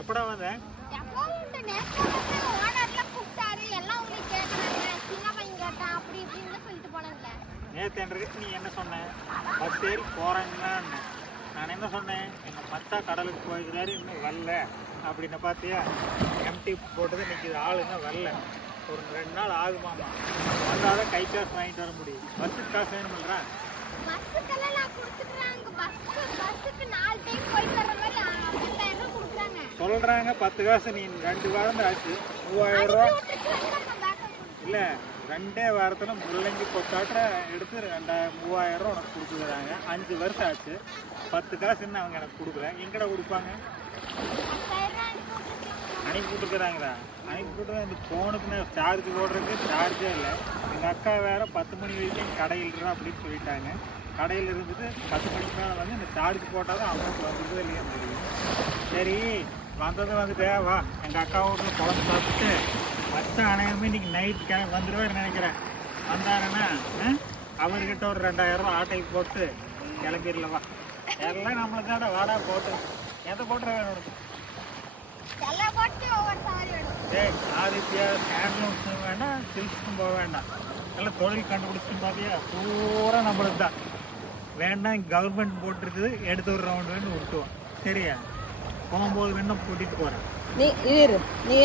எப்படா வந்த? நேற்று நீ என்ன சொன்ன? பஸ் ஏறி போறேன்னா நான் என்ன சொன்னேன்? எங்க மத்தா கடலுக்கு போயிருக்கிறாரு, இன்னும் வரல அப்படின்னு. பார்த்தியா, எம்டி போட்டது நிற்கிது, ஆள் இன்னும் வரல. ஒரு 2 நாள் ஆகுமாமா. வந்தாதான் கை காசு வாங்கிட்டு வர முடியும். பஸ்ஸுக்கு காசு வேணுமில்றா? சொல்றாங்க 10 காசு. நீ 2 வாரம் தான் ஆச்சு, 3000 ரூபா இல்லை, 2 வாரத்தில் முள்ளங்கி கொத்தாட்ட எடுத்து 3000 ரூபா உனக்கு கொடுத்துக்கிறாங்க. 5 வருஷம் ஆச்சு, 10 காசு இன்னும் அவங்க எனக்கு கொடுக்கல. எங்கடா கொடுப்பாங்க? அனுப்பி விட்டுக்கிறாங்களா? அனுப்பி விட்டுதான். இந்த ஃபோனுக்கு நான் சார்ஜ் போடுறதுக்கு சார்ஜே இல்லை. எங்கள் அக்கா வேறு 10 மணி வரைக்கும் கடையில் இருக்கா அப்படின்னு சொல்லிட்டாங்க. கடையில் இருந்துட்டு 10 மணிக்கு மேலே வந்து இந்த சார்ஜ் போட்டால் தான் அமௌண்ட் வந்துடுது இல்லையா தெரியும். சரி, வந்துட்டே வா. எங்கள் அக்கா வீட்டில் குழம்பு சாப்பிட்டு மற்ற அனைவருமே இன்றைக்கி நைட் வந்துடுவார் நினைக்கிறேன். வந்தாருன்னா அவர்கிட்ட ஒரு 2000 ரூபா ஆட்டைக்கு போட்டு கிளம்பிடல. வா, எல்லாம் நம்மளுக்காட வாடா போட்டு எதை போட்டுற வேணும்? ஆதித்யா ஹேண்ட்லூம்ஸும் வேண்டாம், சில்க்ஸும் போக வேண்டாம். நல்லா தொழில் கண்டுபிடிச்சுன்னு பார்த்தியா, பூரா நம்மளுக்கு தான். வேண்டாம், கவர்மெண்ட் போட்டிருக்குது, எடுத்து ஒரு ரவுண்டு வேணும் விட்டுவோம். சரியா? போகும்போது வேணும் கூட்டிகிட்டு போகிறேன். நீ